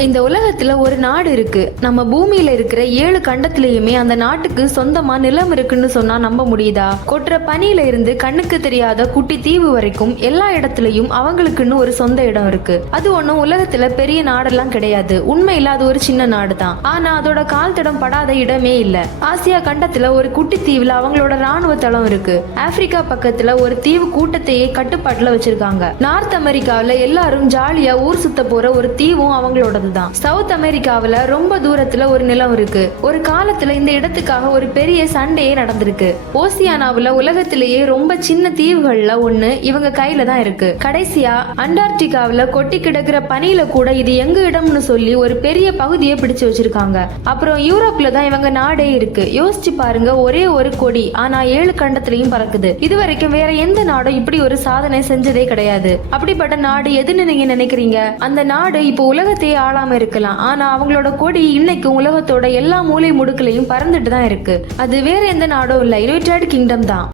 இந்த உலகத்துல ஒரு நாடு இருக்கு. நம்ம பூமியில இருக்கிற ஏழு கண்டத்திலயுமே அந்த நாட்டுக்கு சொந்தமா நிலம் இருக்குன்னு சொன்னா நம்ப முடியுதா? கொட்டுற பனியில இருந்து கண்ணுக்கு தெரியாத குட்டி தீவு வரைக்கும் எல்லா இடத்துலயும் அவங்களுக்குன்னு ஒரு சொந்த இடம் இருக்கு. அது ஒண்ணும் உலகத்துல பெரிய நாடெல்லாம் கிடையாது. உண்மையில அது ஒரு சின்ன நாடு தான் ஆனா அதோட கால் தடம் படாத இடமே இல்ல. ஆசியா கண்டத்துல ஒரு குட்டி தீவுல அவங்களோட ராணுவ தளம் இருக்கு. ஆப்பிரிக்கா பக்கத்துல ஒரு தீவு கூட்டத்தையே கட்டுப்பாட்டுல வச்சிருக்காங்க. நார்த் அமெரிக்காவில எல்லாரும் ஜாலியா ஊர் சுத்த போற ஒரு தீவும் அவங்களோட தான் சவுத் அமெரிக்காவில ரொம்ப தூரத்துல ஒரு நிலம் இருக்கு. ஒரு காலத்துல இந்த இடத்துக்காக ஒரு பெரிய சண்டையே நடந்திருக்கு. ஓசியானாவுல உலகத்திலேயே ரொம்ப சின்ன தீவுகள்ல ஒண்ணு இவங்க கையில தான் இருக்கு. கடைசியா அண்டார்டிகாவில கொட்டி கிடக்குற பனியில கூட இது எங்க இடம்னு சொல்லி ஒரு பெரிய பகுதியை பிடிச்சு வச்சிருக்காங்க. அப்புறம் யூரோப்ல தான் இவங்க நாடே இருக்கு. யோசிச்சு பாருங்க ஒரே ஒரு கொடி ஆனா ஏழு கண்டத்திலையும் பறக்குது. இது வரைக்கும் வேற எந்த நாடும் இப்படி ஒரு சாதனை செஞ்சதே கிடையாது. அப்படிப்பட்ட நாடு எதுன்னு நீங்க நினைக்கிறீங்க? அந்த நாடு இப்போ உலகத்தையே ஆளாம இருக்கலாம். ஆனா அவங்களோட கொடி இன்னைக்கு உலகத்தோட எல்லா மூலை முடுக்கலையும் பறந்துட்டு தான் இருக்கு. அது வேற எந்த நாடும் இல்ல. யுனைடெட் கிங்டம் தான்.